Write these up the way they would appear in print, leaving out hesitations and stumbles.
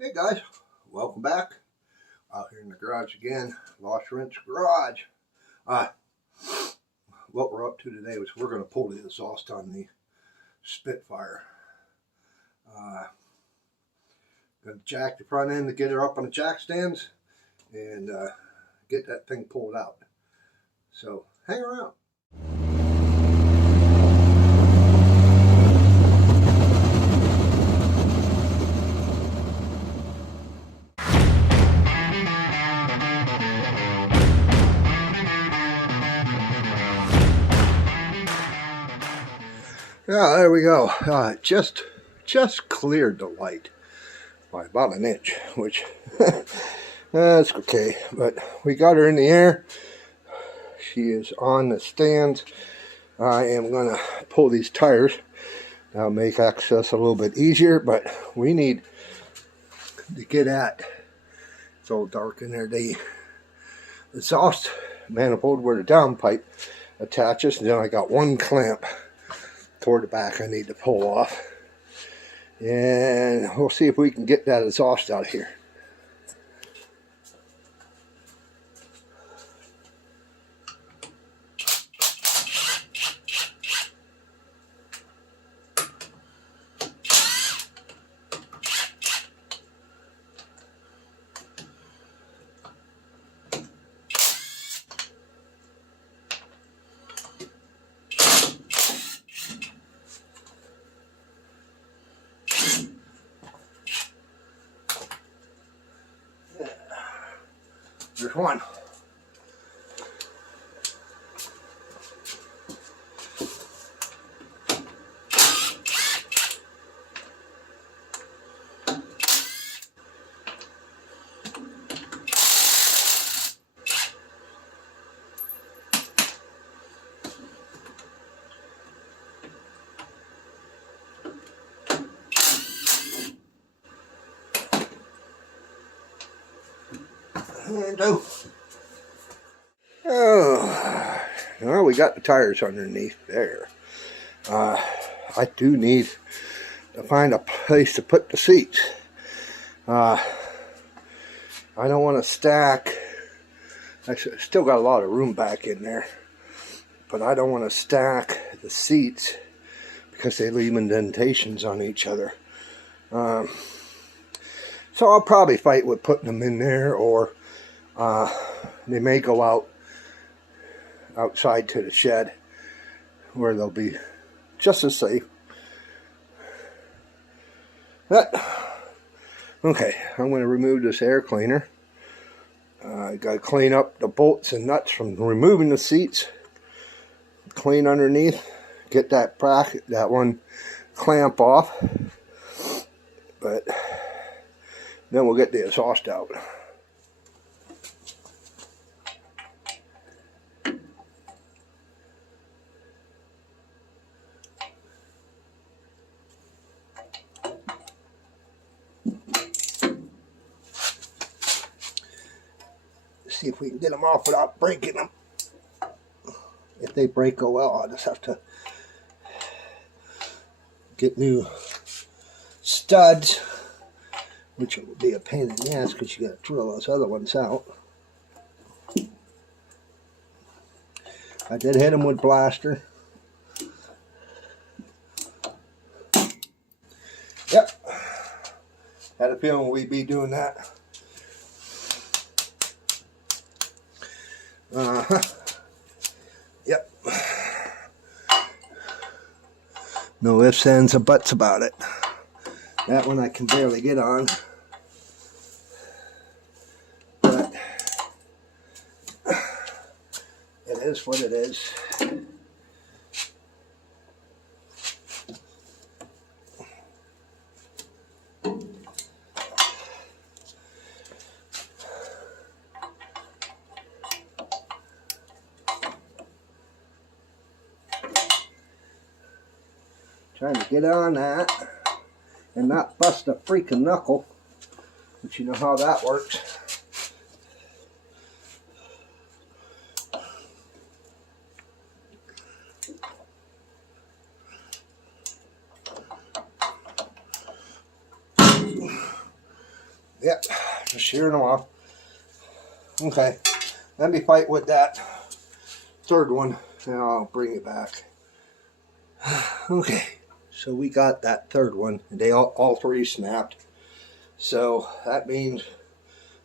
Hey guys, welcome back. Out here in the garage again, Lost Rinse Garage. What we're up to today is we're going to pull the exhaust on the Spitfire. Going to jack the front end to get her up on the jack stands and get that thing pulled out. So hang around. Yeah, there we go. Just cleared the light by about an inch, which that's okay. But we got her in the air. She is on the stands. I am going to pull these tires. That'll make access a little bit easier, but we need to get at, it's all dark in there, the exhaust manifold where the downpipe attaches, and then I got one clamp toward the back I need to pull off, and we'll see if we can get that exhaust out of here. There's one. And oh, well, we got the tires underneath there. I do need to find a place to put the seats. I don't want to stack. I still got a lot of room back in there, but I don't want to stack the seats because they leave indentations on each other. So I'll probably fight with putting them in there, or they may go outside to the shed where they'll be just as safe. But, okay, I'm going to remove this air cleaner. I got to clean up the bolts and nuts from removing the seats. Clean underneath. Get that one clamp off. But then we'll get the exhaust out. See if we can get them off without breaking them. If they break, oh well, I'll just have to get new studs, which will be a pain in the ass because you got to drill those other ones out. I did hit them with blaster. Yep. Had a feeling we'd be doing that. Yep. No ifs, ands, or buts about it. That one I can barely get on. But it is what it is. Trying to get on that and not bust a freaking knuckle, but you know how that works. Yep, just shearing them off. Okay, let me fight with that third one, and I'll bring it back. Okay, so we got that third one, and they all three snapped. So that means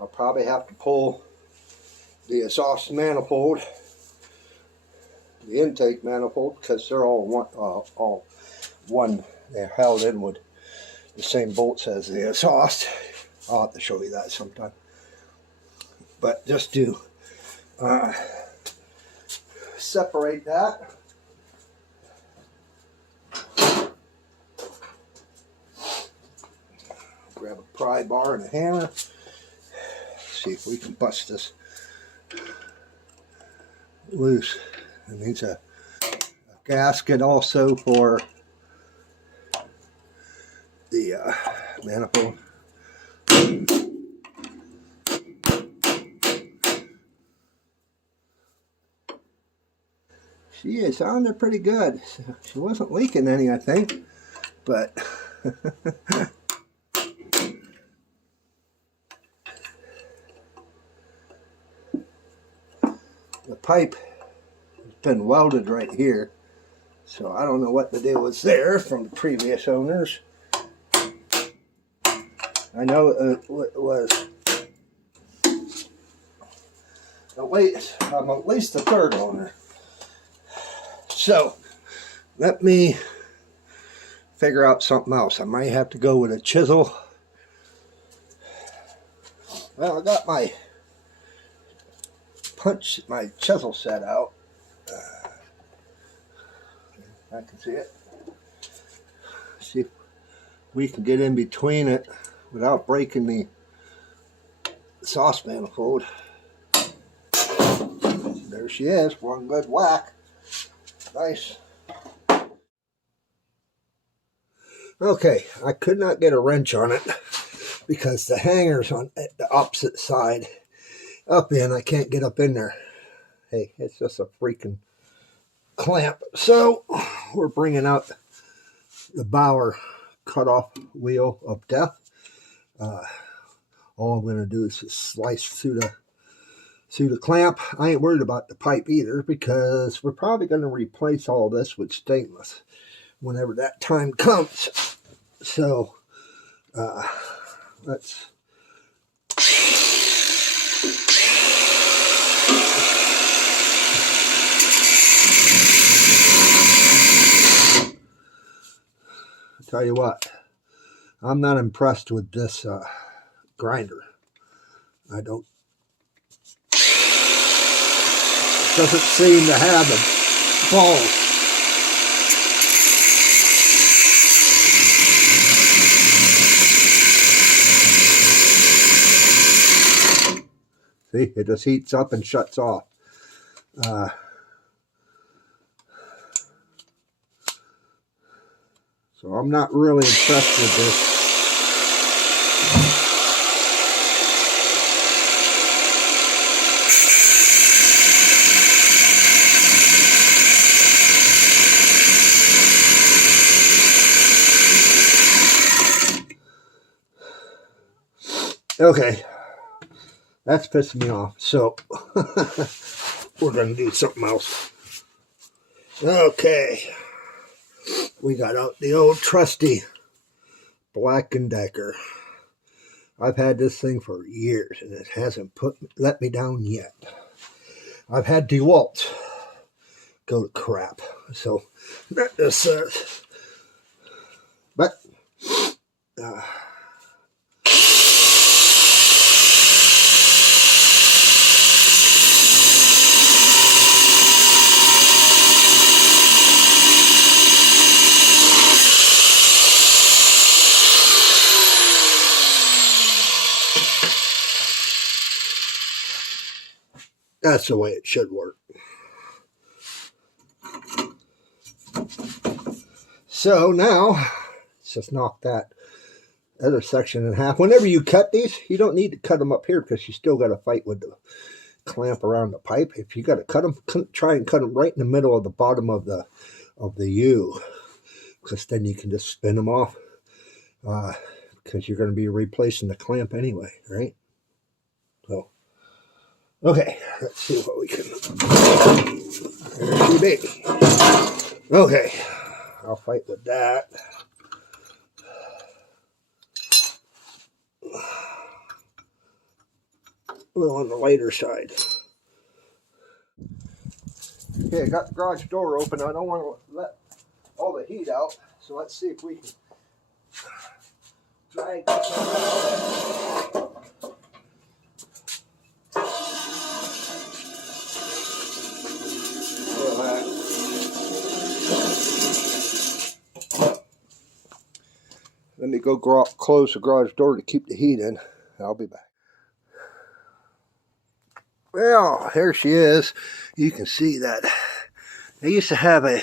I'll probably have to pull the exhaust manifold, the intake manifold, because they're all one. They're held in with the same bolts as the exhaust. I'll have to show you that sometime. But just to separate that. Grab a pry bar and a hammer. See if we can bust this loose. It needs a gasket also for the manifold. She is on there pretty good. She wasn't leaking any, I think, but the pipe has been welded right here, so I don't know what the deal was there from the previous owners. I know it was at least the third owner. So let me figure out something else. I might have to go with a chisel. Well, I got my chisel set out. I can see it. See if we can get in between it without breaking the exhaust manifold. There she is, one good whack. Nice. Okay, I could not get a wrench on it because the hanger's on the opposite side. Up in, I can't get up in there. Hey, it's just a freaking clamp. So we're bringing out the Bauer cutoff wheel of death. All I'm going to do is just slice through the clamp. I ain't worried about the pipe either because we're probably going to replace all this with stainless whenever that time comes. So let's tell you what, I'm not impressed with this grinder. I don't. It doesn't seem to have the balls. See, it just heats up and shuts off. So I'm not really impressed with this. Okay, that's pissing me off. So we're going to do something else. Okay. We got out the old trusty Black & Decker. I've had this thing for years, and it hasn't let me down yet. I've had DeWalt go to crap. So that just says. But that's the way it should work. So now, let's just knock that other section in half. Whenever you cut these, you don't need to cut them up here because you still got to fight with the clamp around the pipe. If you got to cut them, try and cut them right in the middle of the bottom of the U, because then you can just spin them off. because you're going to be replacing the clamp anyway, right? So, okay, let's see what we can. There she be. Okay, I'll fight with that. A little on the lighter side. Okay, I got the garage door open. I don't want to let all the heat out, so let's see if we can drag this out. Let me go close the garage door to keep the heat in. I'll be back. Well, here she is. You can see that they used to have a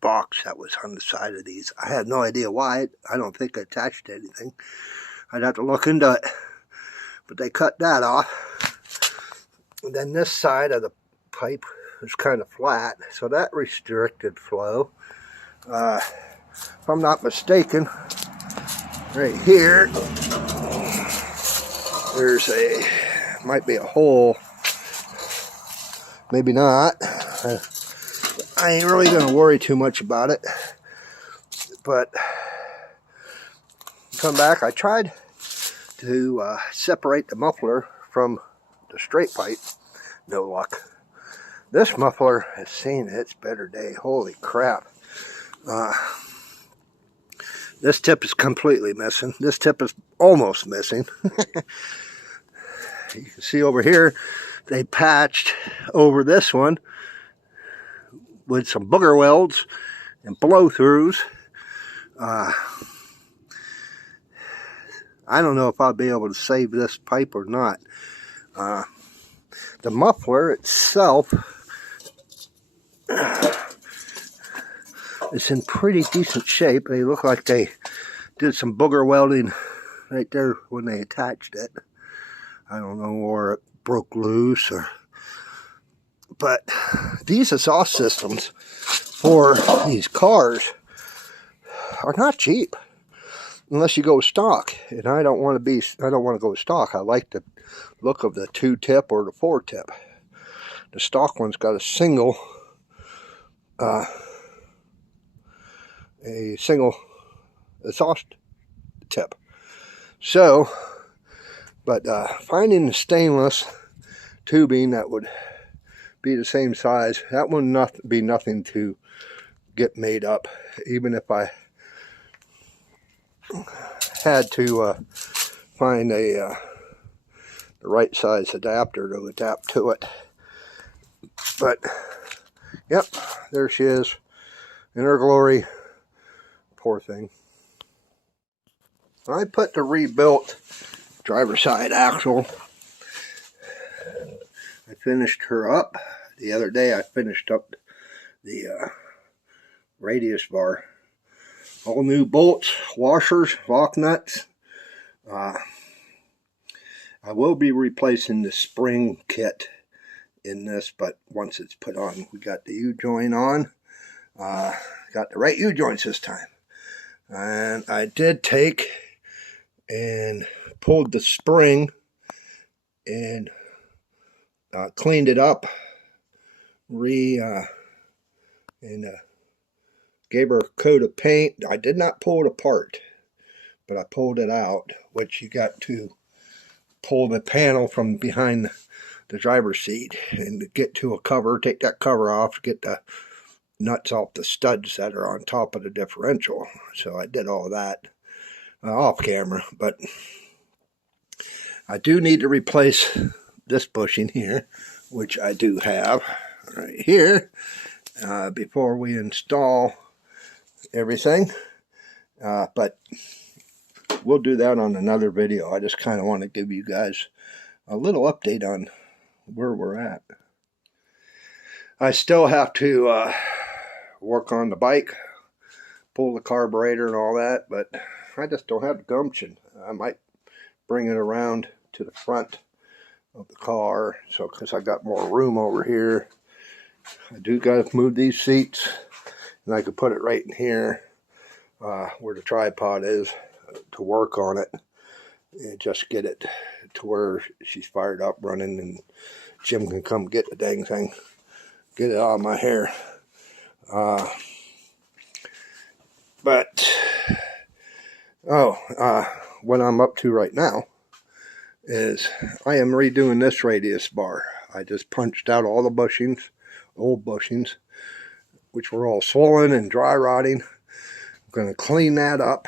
box that was on the side of these. I had no idea why. I don't think it attached to anything. I'd have to look into it. But they cut that off. And then this side of the pipe is kind of flat, so that restricted flow. If I'm not mistaken, right here, there's might be a hole. Maybe not. I ain't really going to worry too much about it. But come back, I tried to separate the muffler from the straight pipe. No luck. This muffler has seen its better day. Holy crap. This tip is completely missing. This tip is almost missing. You can see over here, they patched over this one with some booger welds and blow-throughs. I don't know if I'll be able to save this pipe or not. The muffler itself is in pretty decent shape. They look like they did some booger welding right there when they attached it. I don't know, or it broke loose, but these exhaust systems for these cars are not cheap unless you go stock. And I don't want to go stock. I like the look of the 2-tip or the 4-tip. The stock one's got a single exhaust tip. So, but finding the stainless tubing that would be the same size, that would be nothing to get made up, even if I had to find the right size adapter to adapt to it. But yep, there she is in her glory. Poor thing. I put the rebuilt driver's side axle. I finished her up the other day. I finished up the radius bar. All new bolts, washers, lock nuts. I will be replacing the spring kit in this, but once it's put on, we got the U-joint on. Got the right U-joints this time. And I did take and pulled the spring and cleaned it up, and gave her a coat of paint. I did not pull it apart, but I pulled it out, which you got to pull the panel from behind the driver's seat and get to a cover, take that cover off, get the nuts off the studs that are on top of the differential. So I did all that off camera, but I do need to replace this bushing here, which I do have right here, before we install everything. But we'll do that on another video. I just kind of want to give you guys a little update on where we're at. I still have to work on the bike, pull the carburetor and all that, but I just don't have the gumption. I might bring it around to the front of the car, so because I got more room over here. I do got to move these seats, and I could put it right in here where the tripod is. to work on it and just get it to where she's fired up running, and Jim can come get the dang thing, get it out of my hair. What I'm up to right now is I am redoing this radius bar. I just punched out all the bushings, old bushings, which were all swollen and dry rotting. I'm going to clean that up,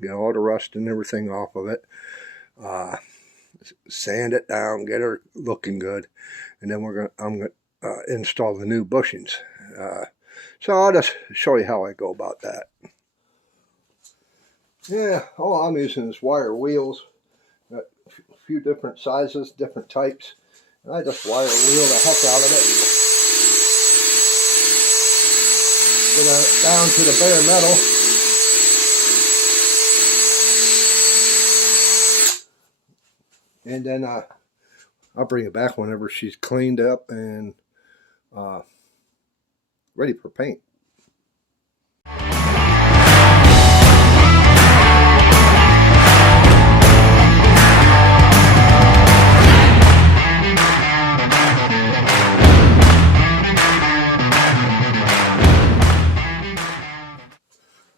get all the rust and everything off of it, sand it down, get her looking good, and then I'm going to install the new bushings. So I'll just show you how I go about that. Yeah, all I'm using is wire wheels. Got a few different sizes, different types, and I just wire wheel the heck out of it. Get it down to the bare metal. And then I'll bring it back whenever she's cleaned up and ready for paint.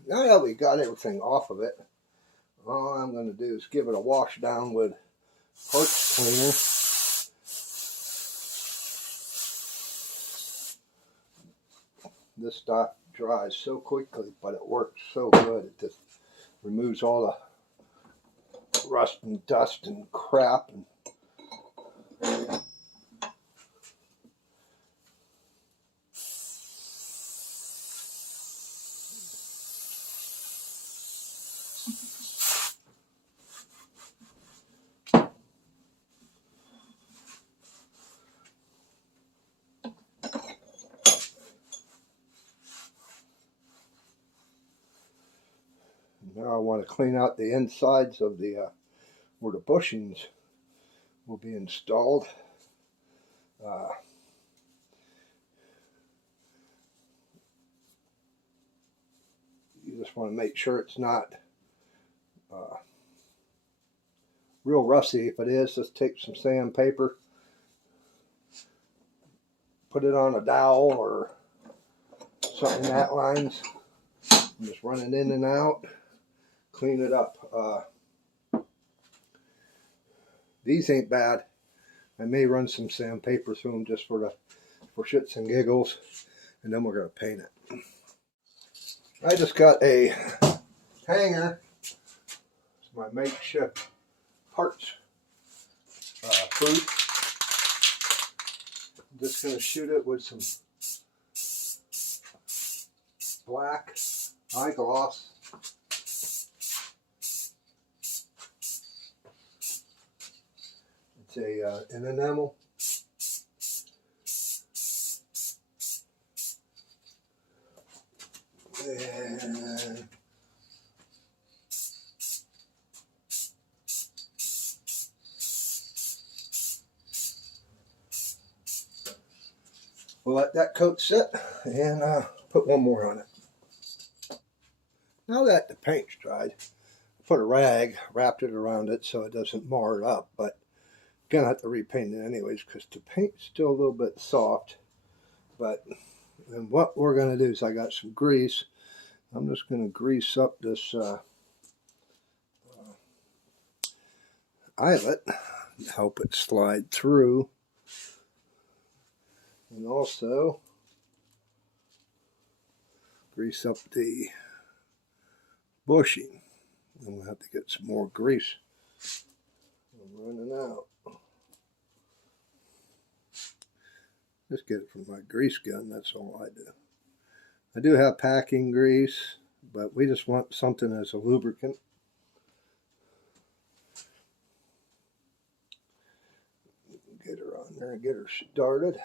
Now that we got everything off of it, all I'm going to do is give it a wash down with parts cleaner. This stuff dries so quickly, but it works so good. It just removes all the rust and dust and crap. Now I want to clean out the insides of the where the bushings will be installed. You just want to make sure it's not real rusty. If it is, just take some sandpaper, put it on a dowel or something in that lines, and just run it in and out, clean it up. These ain't bad. I may run some sandpaper through them just for shits and giggles, and then we're going to paint it. I just got a hanger. It's my makeshift parts proof. I'm just going to shoot it with some black eye gloss. It's an enamel. And we'll let that coat sit and put one more on it. Now that the paint's dried, I put a rag, wrapped it around it so it doesn't mar it up, but I'm gonna have to repaint it anyways because the paint's still a little bit soft. But and what we're gonna do is I got some grease. I'm just gonna grease up this eyelet, help it slide through, and also grease up the bushing. I'm gonna have to get some more grease. I'm running out. Just get it from my grease gun, that's all I do. I do have packing grease, but we just want something as a lubricant. Get her on there and get her started.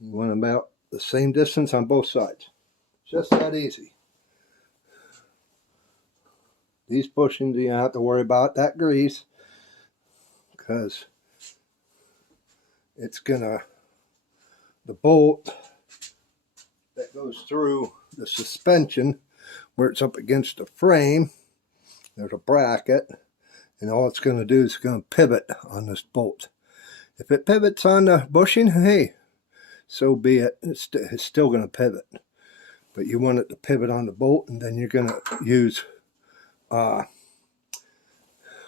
You want about the same distance on both sides. Just that easy. these bushings, you don't have to worry about that grease, because it's gonna, the bolt that goes through the suspension where it's up against the frame, there's a bracket, and all it's going to do is going to pivot on this bolt. If it pivots on the bushing, hey, so be it. It's still going to pivot. But you want it to pivot on the bolt, and then you're going to use, when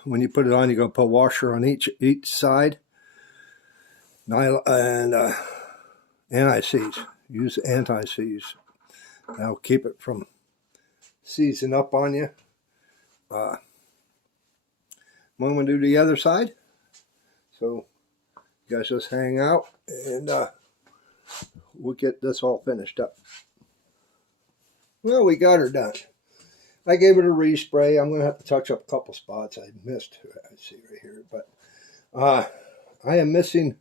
you put it on, you're going to put a washer on each side. And anti-seize. Use anti-seize. That'll keep it from seizing up on you. I'm going to do the other side. So you guys just hang out, and we'll get this all finished up. Well, we got her done. I gave it a respray. I'm going to have to touch up a couple spots I missed. I see right here. But I am missing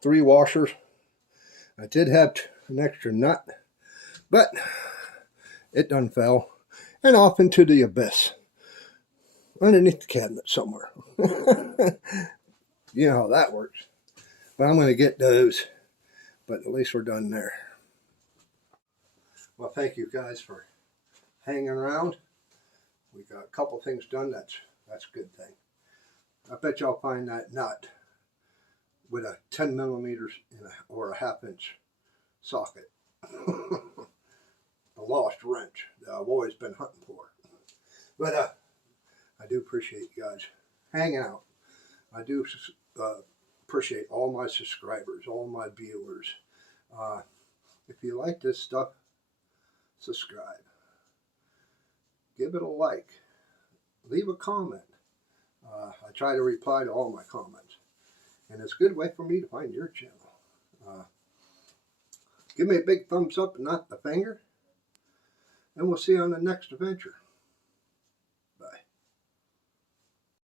3 washers. I did have an extra nut, but it done fell and off into the abyss underneath the cabinet somewhere. You know how that works. But I'm going to get those, but at least we're done there. Well, thank you guys for hanging around. We got a couple things done. That's a good thing. I bet y'all find that nut with a 10 millimeters or a 1/2 inch socket. A lost wrench that I've always been hunting for. But I do appreciate you guys hanging out. I do appreciate all my subscribers, all my viewers. If you like this stuff, subscribe. Give it a like. Leave a comment. I try to reply to all my comments. And it's a good way for me to find your channel. Give me a big thumbs up and not the finger. And we'll see you on the next adventure.